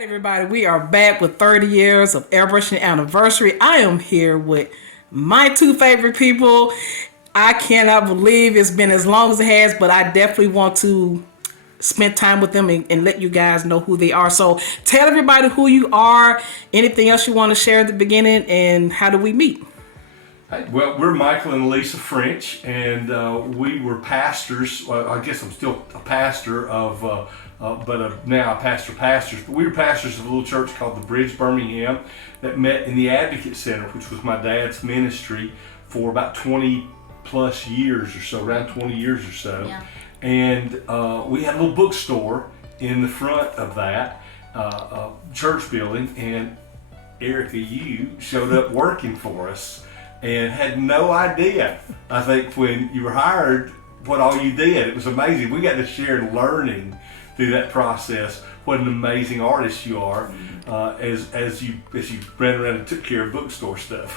right, everybody, we are back with 30 years of Airbrushing anniversary. I am here with my two favorite people. I cannot believe it's been as long as it has, but I definitely want to spend time with them and let you guys know who they are. So tell everybody who you are, anything else you want to share at the beginning, and how do we meet? Well, we're Michael and Lisa French, and we were pastors. Well, I guess I'm still a pastor of, but now I pastor pastors. But we were pastors of a little church called the Bridge, Birmingham, that met in the Advocate Center, which was my dad's ministry for about 20 plus years or so, around 20 years or so. Yeah. And we had a little bookstore in the front of that church building, and Erica, you showed up working for us and had no idea, I think, when you were hired, what all you did. It was amazing. We got to share learning through that process what an amazing artist you are, as you ran around and took care of bookstore stuff.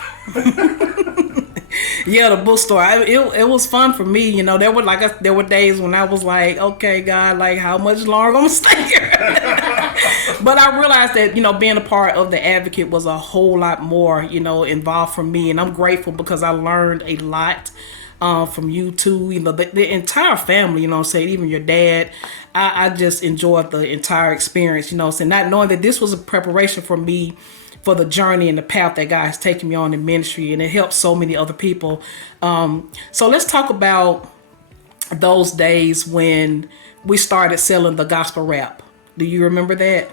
Yeah, the bookstore. It was fun for me. You know, there were days when I was like, okay, God, like, how much longer I'm gonna stay here? But I realized that, being a part of the Advocate was a whole lot more, involved for me, and I'm grateful because I learned a lot from you too. The entire family. You know what I'm saying? Even your dad. I just enjoyed the entire experience. You know what I'm saying? Not knowing that this was a preparation for me, for the journey and the path that God has taken me on in ministry, and it helps so many other people. So let's talk about those days when we started selling the gospel rap. Do you remember that?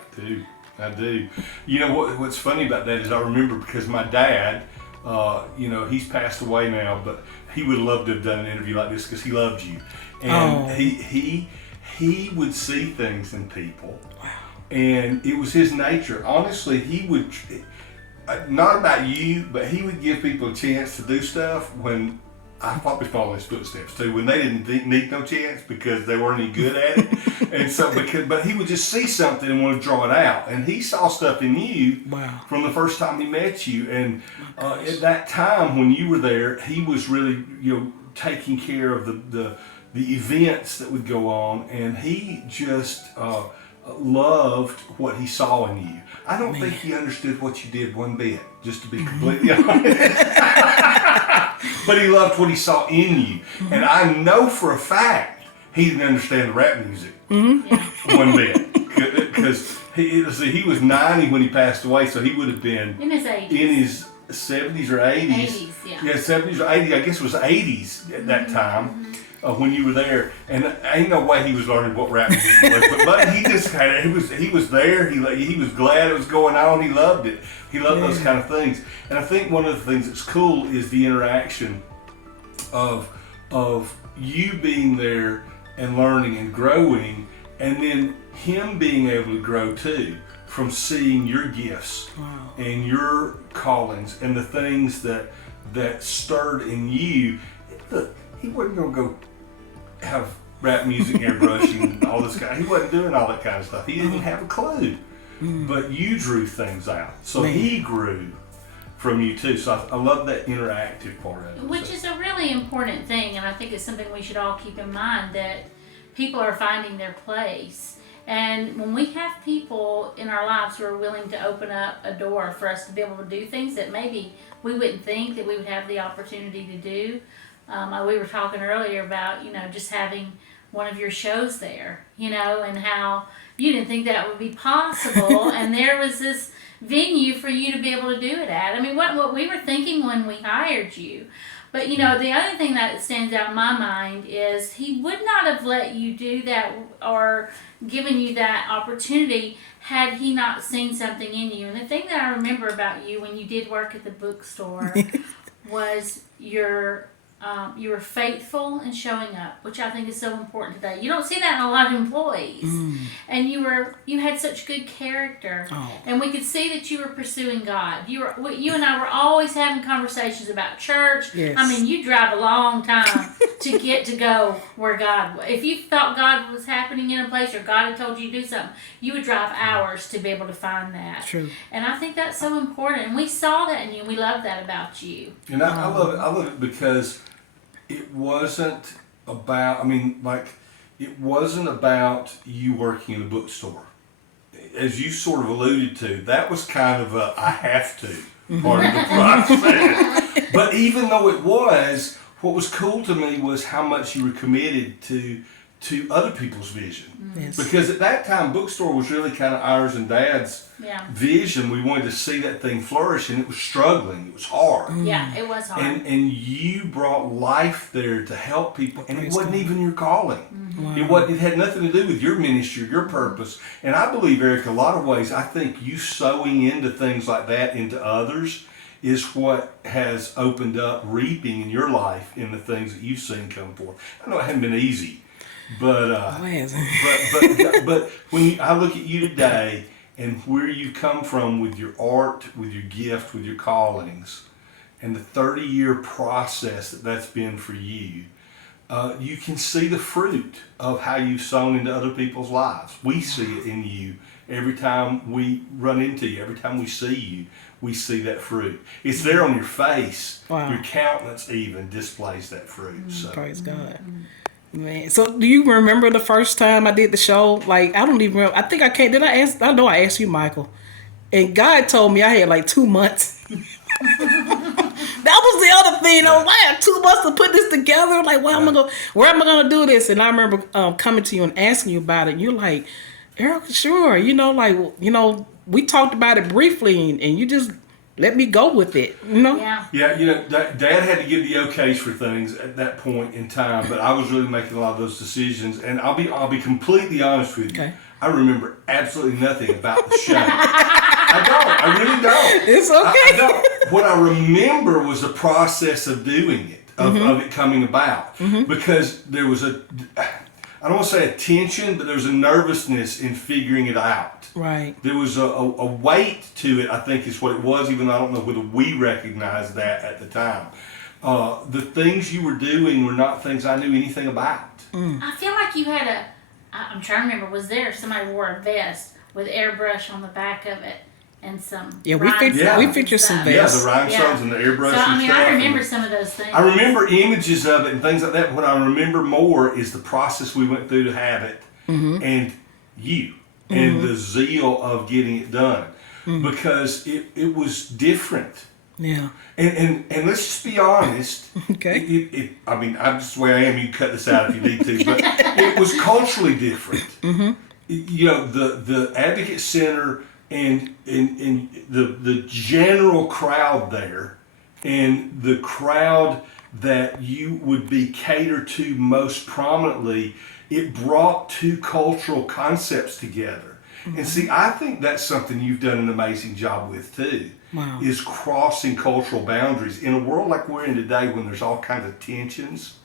I do. You know what's funny about that is I remember because my dad, he's passed away now, but he would love to have done an interview like this because he loved you, and he would see things in people. And it was his nature. Honestly, he would, not about you, but he would give people a chance to do stuff when I probably followed his footsteps too, when they didn't need no chance because they weren't any good at it. And so, but he would just see something and want to draw it out. And he saw stuff in you from the first time he met you. And at that time when you were there, he was really, taking care of the events that would go on. And he just loved what he saw in you. I don't think he understood what you did one bit, just to be completely honest. But he loved what he saw in you. And I know for a fact he didn't understand the rap music one bit. Because he was 90 when he passed away, so he would have been in his 80s. In his 70s or 80s. 80s, yeah. Yeah, 70s or 80s. I guess it was 80s at that time. When you were there, and ain't no way he was learning what rap music was, but he just had it. He was there. He was glad it was going on. He loved it. He loved those kind of things. And I think one of the things that's cool is the interaction of you being there and learning and growing, and then him being able to grow too from seeing your gifts and your callings and the things that stirred in you. Look, he wasn't going to go have rap music, airbrushing, all this kind. He wasn't doing all that kind of stuff. He didn't have a clue. But you drew things out. So he grew from you too. So I love that interactive part of it. Which is a really important thing, and I think it's something we should all keep in mind, that people are finding their place. And when we have people in our lives who are willing to open up a door for us to be able to do things that maybe we wouldn't think that we would have the opportunity to do. We were talking earlier about, just having one of your shows there, and how you didn't think that would be possible. And there was this venue for you to be able to do it at. I mean, what we were thinking when we hired you. But, the other thing that stands out in my mind is he would not have let you do that or given you that opportunity had he not seen something in you. And the thing that I remember about you when you did work at the bookstore was you were faithful in showing up, which I think is so important today. You don't see that in a lot of employees. And you had such good character, and we could see that you were pursuing God. You and I were always having conversations about church. Yes. I mean, you drive a long time to get to go where God was. If you thought God was happening in a place or God had told you to do something, you would drive hours to be able to find that. True. And I think that's so important, and we saw that in you, and we love that about you. And I love it. I love it because it wasn't about, it wasn't about you working in a bookstore. as you sort of alluded to, that was kind of a I have to part of the process. But even though it was, what was cool to me was how much you were committed to other people's vision. Yes. Because at that time, Bookstore was really kind of ours and Dad's vision. We wanted to see that thing flourish, and it was struggling. It was hard. Yeah, it was hard. And you brought life there to help people, and it wasn't even your calling. Wow. It had nothing to do with your ministry, your purpose. And I believe, Eric, a lot of ways, I think you sowing into things like that, into others, is what has opened up reaping in your life in the things that you've seen come forth. I know it hasn't been easy, but when I look at you today and where you've come from with your art, with your gift, with your callings, and the 30-year process that's been for you, you can see the fruit of how you've sown into other people's lives. We see it in you every time we run into you, every time we see you. We see that fruit. It's there on your face. Wow. Your countenance even displays that fruit. So. Praise God. Man, so do you remember the first time I did the show? Like, I don't even remember. I think I can't. Did I ask? I know I asked you, Michael. And God told me I had like 2 months. That was the other thing. I was like, I have 2 months to put this together. Like, where am I gonna do this? And I remember coming to you and asking you about it. And you're like, Eric, sure. We talked about it briefly, and you just let me go with it. Yeah. Yeah, Dad had to give the okays for things at that point in time, but I was really making a lot of those decisions. And I'll be completely honest with you. Okay. I remember absolutely nothing about the show. I really don't. It's okay. I don't. What I remember was the process of doing it, of it coming about, because there was I don't want to say a tension, but there was a nervousness in figuring it out. Right. There was a weight to it, I think is what it was, even though I don't know whether we recognized that at the time. The things you were doing were not things I knew anything about. I feel like you had I'm trying to remember, was there somebody wore a vest with airbrush on the back of it and some we featured some vests. Yeah, the rhinestones and the airbrush so, and stuff. I remember some of those things. I remember images of it and things like that. What I remember more is the process we went through to have it, and you, and the zeal of getting it done, because it was different. Yeah. And let's just be honest. Okay. I'm just the way I am. You can cut this out if you need to, but it was culturally different. The Advocate Center and the general crowd there, and the crowd that you would be catered to most prominently, it brought two cultural concepts together. And see, I think that's something you've done an amazing job with too. Wow. Is crossing cultural boundaries in a world like we're in today, when there's all kinds of tensions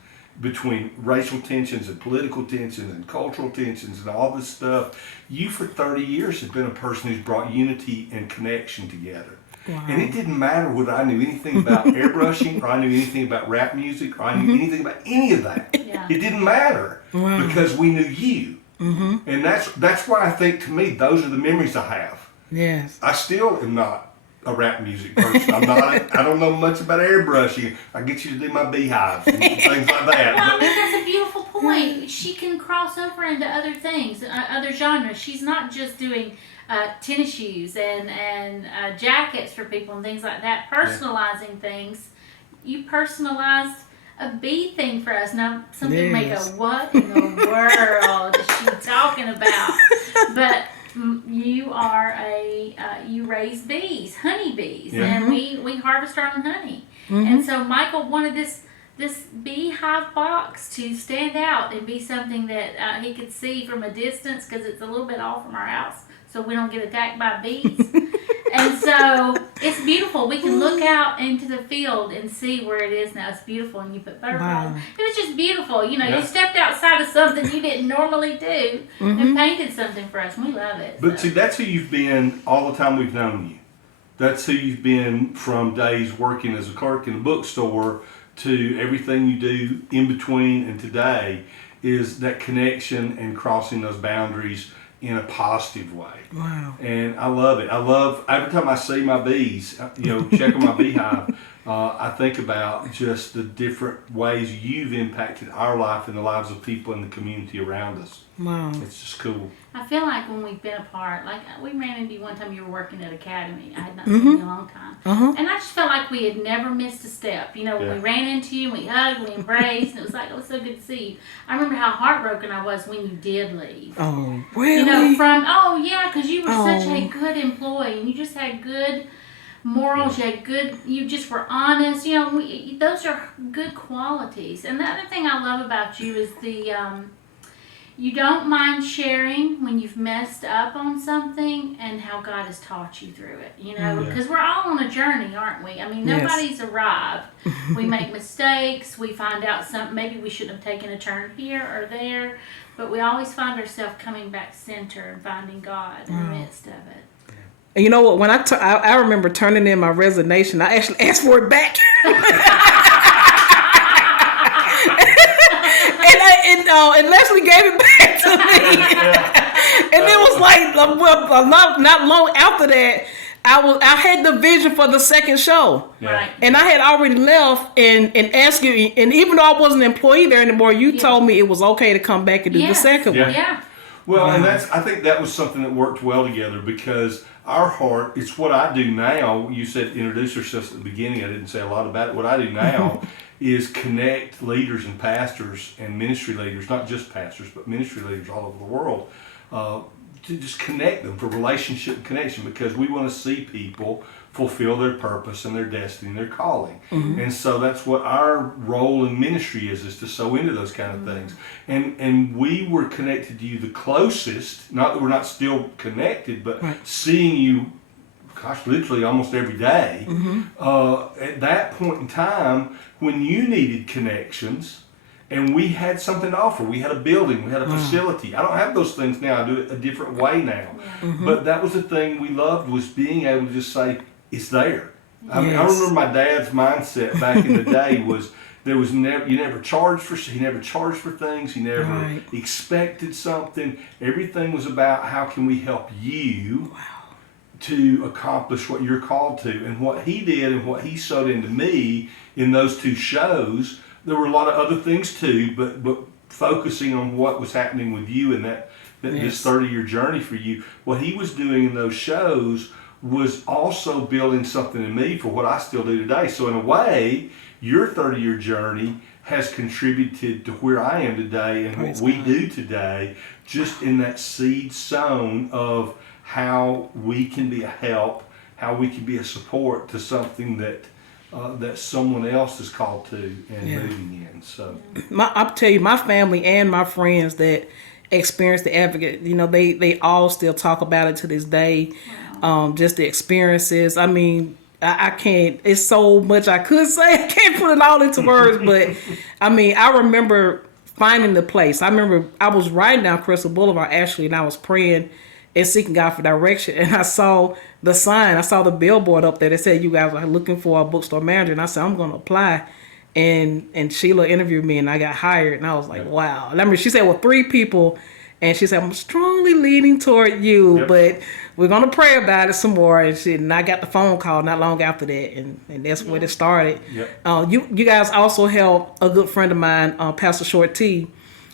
between racial tensions and political tensions and cultural tensions and all this stuff. You for 30 years have been a person who's brought unity and connection together. Wow. And it didn't matter whether I knew anything about airbrushing, or I knew anything about rap music, or I knew anything about any of that. Yeah. It didn't matter, because we knew you. And that's why I think, to me, those are the memories I have. Yes. I still am not a rap music person. I don't know much about airbrushing. I get you to do my beehives and things like that. Well, but that's a beautiful point. She can cross over into other things, other genres. She's not just doing tennis shoes and jackets for people and things like that. Personalizing things. You personalized a bee thing for us. Now, some people may go, what in the world is she talking about? But you are you raise bees, honey bees, and we harvest our own honey. And so Michael wanted this beehive box to stand out and be something that he could see from a distance, because it's a little bit off from our house, so we don't get attacked by bees. And so it's beautiful. We can look out into the field and see where it is now. It's beautiful, and you put butterflies. Wow. It was just beautiful. You stepped outside of something you didn't normally do and painted something for us, and we love it. But see, that's who you've been all the time we've known you. That's who you've been from days working as a clerk in a bookstore to everything you do in between and today, is that connection and crossing those boundaries in a positive way. Wow. And I love it. I love, every time I see my bees, check on my beehive, I think about just the different ways you've impacted our life and the lives of people in the community around us. Wow. It's just cool. I feel like when we've been apart, like we ran into you one time, you were working at Academy. I had not seen you in a long time. And I just felt like we had never missed a step. You know, when we ran into you, we hugged, we embraced, and it was like, it was so good to see you. I remember how heartbroken I was when you did leave. Oh, really? You know, because you were such a good employee, and you just had good morals, you just were honest. You know, those are good qualities. And the other thing I love about you is you don't mind sharing when you've messed up on something and how God has taught you through it, you know, because we're all on a journey, aren't we? I mean, nobody's arrived. We make mistakes. We find out maybe we shouldn't have taken a turn here or there, but we always find ourselves coming back center and finding God in the midst of it. And you know what? When I remember turning in my resignation, I actually asked for it back. And Leslie gave it back to me. And it was like, not long after that, I had the vision for the second show. Right. And I had already left and asked you, and even though I wasn't an employee there anymore, you told me it was okay to come back and do the second one. Yeah. Well, and I think that was something that worked well together, because our heart, it's what I do now. You said introduce yourself at the beginning. I didn't say a lot about it. What I do now is connect leaders and pastors and ministry leaders, not just pastors, but ministry leaders all over the world, to just connect them for relationship and connection, because we want to see people fulfill their purpose and their destiny and their calling. And so that's what our role in ministry is to sow into those kind of things. And we were connected to you the closest, not that we're not still connected, but seeing you, gosh, literally almost every day. At that point in time, when you needed connections, and we had something to offer. We had a building. We had a facility. I don't have those things now. I do it a different way now. But that was the thing we loved, was being able to just say, it's there. I mean, I remember my dad's mindset back in the day was he never charged for things. He never expected something. Everything was about how can we help you to accomplish what you're called to. And what he did and what he sowed into me in those two shows, there were a lot of other things too, but focusing on what was happening with you and this 30-year journey for you, what he was doing in those shows was also building something in me for what I still do today. So in a way, your 30-year journey has contributed to where I am today and what we do today, just in that seed sown of how we can be a help, how we can be a support to something that someone else is called to and moving in. So I'll tell you, my family and my friends that experienced the Advocate, you know, they all still talk about it to this day. Just the experiences. I mean, I can't, it's so much I could say. I can't put it all into words, but I mean, I remember finding the place. I remember I was riding down Crystal Boulevard actually, and I was praying and seeking God for direction. And I saw the sign, I saw the billboard up there that said, you guys are looking for a bookstore manager. And I said, I'm going to apply. And Sheila interviewed me and I got hired. And I was like, wow. And I mean, she said, well, 3 people. And she said, I'm strongly leaning toward you, but we're going to pray about it some more. And I got the phone call not long after that. And that's where it started. You guys also helped a good friend of mine, Pastor Short T,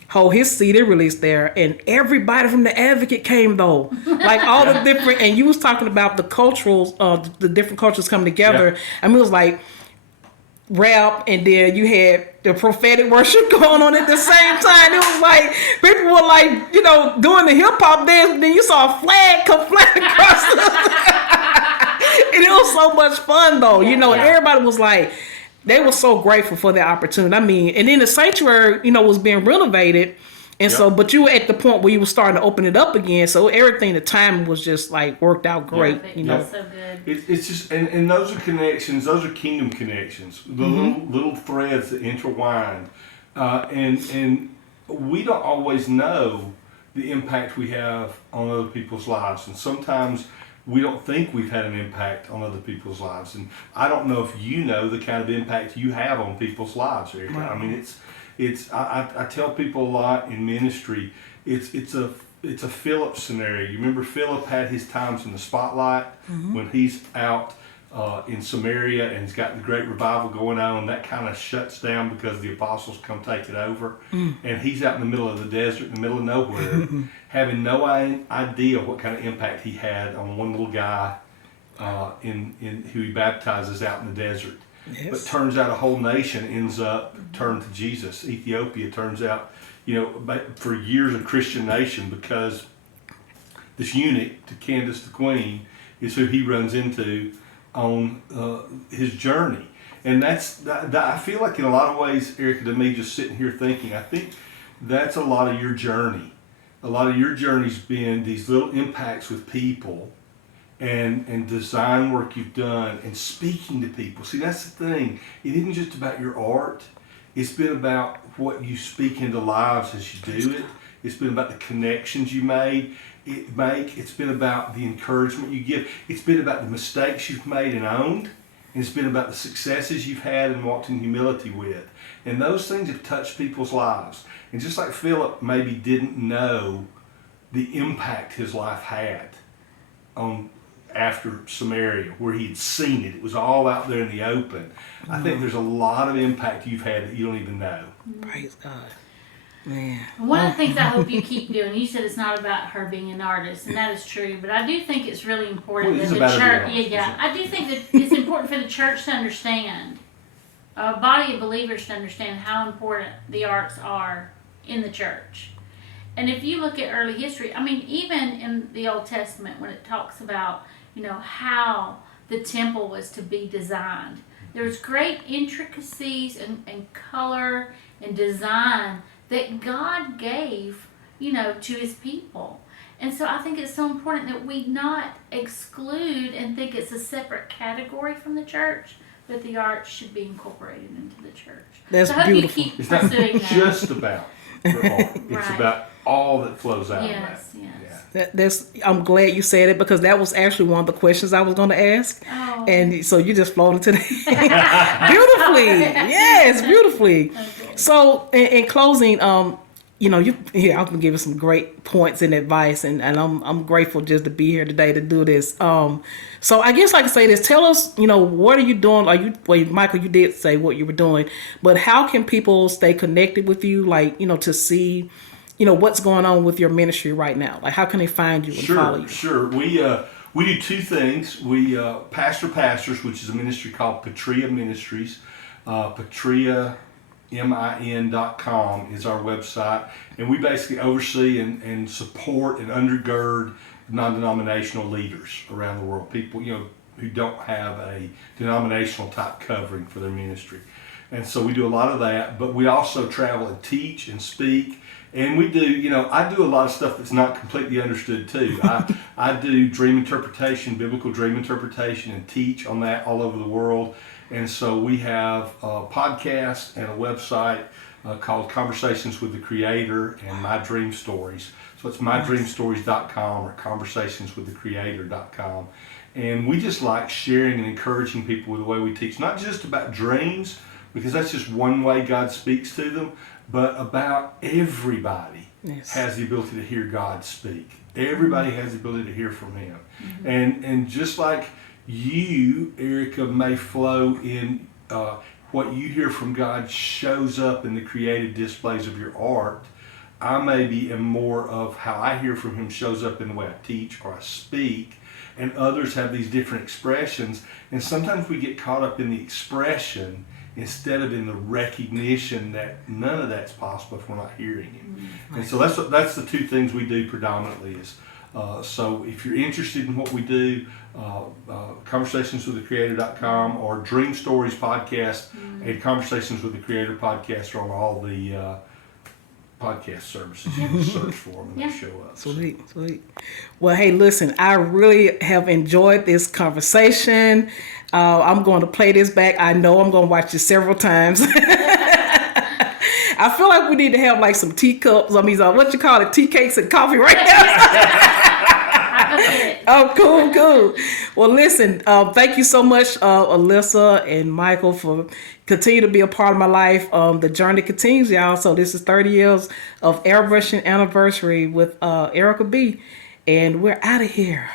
hold his CD release there. And everybody from the Advocate came, though. Like all the different, and you was talking about the culturals, the different cultures coming together. I mean, it was like rap, and then you had the prophetic worship going on at the same time. It was like people were like, you know, doing the hip hop dance, and then you saw a flag come flying across and it was so much fun though, you know, and everybody was like, they were so grateful for the opportunity. I mean, and then the sanctuary, you know, was being renovated. And so, but you were at the point where you were starting to open it up again. So everything, the timing was just like worked out great. You know, so good. It's just, and those are connections. Those are kingdom connections. The little threads that intertwine, and we don't always know the impact we have on other people's lives. And sometimes we don't think we've had an impact on other people's lives. And I don't know if you know the kind of impact you have on people's lives, Erica. Right. I mean, I tell people a lot in ministry, it's a Philip scenario. You remember Philip had his times in the spotlight when he's out in Samaria, and he's got the great revival going on. That kind of shuts down because the apostles come take it over. And he's out in the middle of the desert, in the middle of nowhere, having no idea what kind of impact he had on one little guy in who he baptizes out in the desert. Yes. But turns out a whole nation ends up turned to Jesus. Ethiopia turns out, for years a Christian nation, because this eunuch, to Candace the Queen, is who he runs into on his journey. And that's I feel like in a lot of ways, Erica, to me, just sitting here thinking, I think that's a lot of your journey. A lot of your journey's been these little impacts with people and design work you've done and speaking to people. See, that's the thing. It isn't just about your art. It's been about what you speak into lives as you do it. It's been about the connections you make. It's been about the encouragement you give. It's been about the mistakes you've made and owned. And it's been about the successes you've had and walked in humility with. And those things have touched people's lives. And just like Philip maybe didn't know the impact his life had on after Samaria, where he'd seen it. It was all out there in the open. I think there's a lot of impact you've had that you don't even know. Praise God. Man. One of the things I hope you keep doing, you said it's not about her being an artist, and that is true, but I do think it's really important that the church, I do think that it's important for the church to understand, a body of believers to understand how important the arts are in the church. And if you look at early history, I mean, even in the Old Testament, when it talks about, how the temple was to be designed, there's great intricacies and color and design that God gave, to his people. And so I think it's so important that we not exclude and think it's a separate category from the church, but the arts should be incorporated into the church. That's so I hope beautiful. you keep It's not pursuing that. just about the art. It's Right. about all that flows out Yes, of that. yes. I'm glad you said it, because that was actually one of the questions I was going to ask. Oh. And so you just flowed into that beautifully. Yes, beautifully. Okay. So in closing, I'm gonna give you some great points and advice, and I'm grateful just to be here today to do this. So I guess I can say this. Tell us, what are you doing? Michael, you did say what you were doing, but how can people stay connected with you? To see, what's going on with your ministry right now. Like, how can they find you and follow you? Sure. We do two things. We pastor pastors, which is a ministry called Patria Ministries. PatriaMin.com is our website, and we basically oversee and support and undergird non-denominational leaders around the world. People, who don't have a denominational type covering for their ministry. And so we do a lot of that, but we also travel and teach and speak. And we do, I do a lot of stuff that's not completely understood too. I do dream interpretation, biblical dream interpretation, and teach on that all over the world. And so we have a podcast and a website called Conversations with the Creator and My Dream Stories. So it's mydreamstories.com or conversationswiththecreator.com. And we just like sharing and encouraging people with the way we teach, not just about dreams, because that's just one way God speaks to them, but about everybody has the ability to hear God speak. Everybody has the ability to hear from him. Mm-hmm. And just like you, Erica, may flow in what you hear from God shows up in the creative displays of your art, I maybe am more of how I hear from him shows up in the way I teach or I speak, and others have these different expressions, and sometimes we get caught up in the expression instead of in the recognition that none of that's possible if we're not hearing him. Mm-hmm. And so that's the two things we do predominantly is, so if you're interested in what we do, conversationswiththecreator.com or Dream Stories podcast and Conversations with the Creator podcast are on all the podcast services. You can search for them and they show up. Sweet. Well, hey, listen, I really have enjoyed this conversation. I'm going to play this back. I know I'm going to watch it several times. I feel like we need to have like some teacups. What you call it? Tea cakes and coffee right now. Oh, cool. Well, listen, thank you so much, Alyssa and Michael, for continue to be a part of my life. The journey continues, y'all. So this is 30 years of Airbrushing anniversary with Erica B. And we're out of here.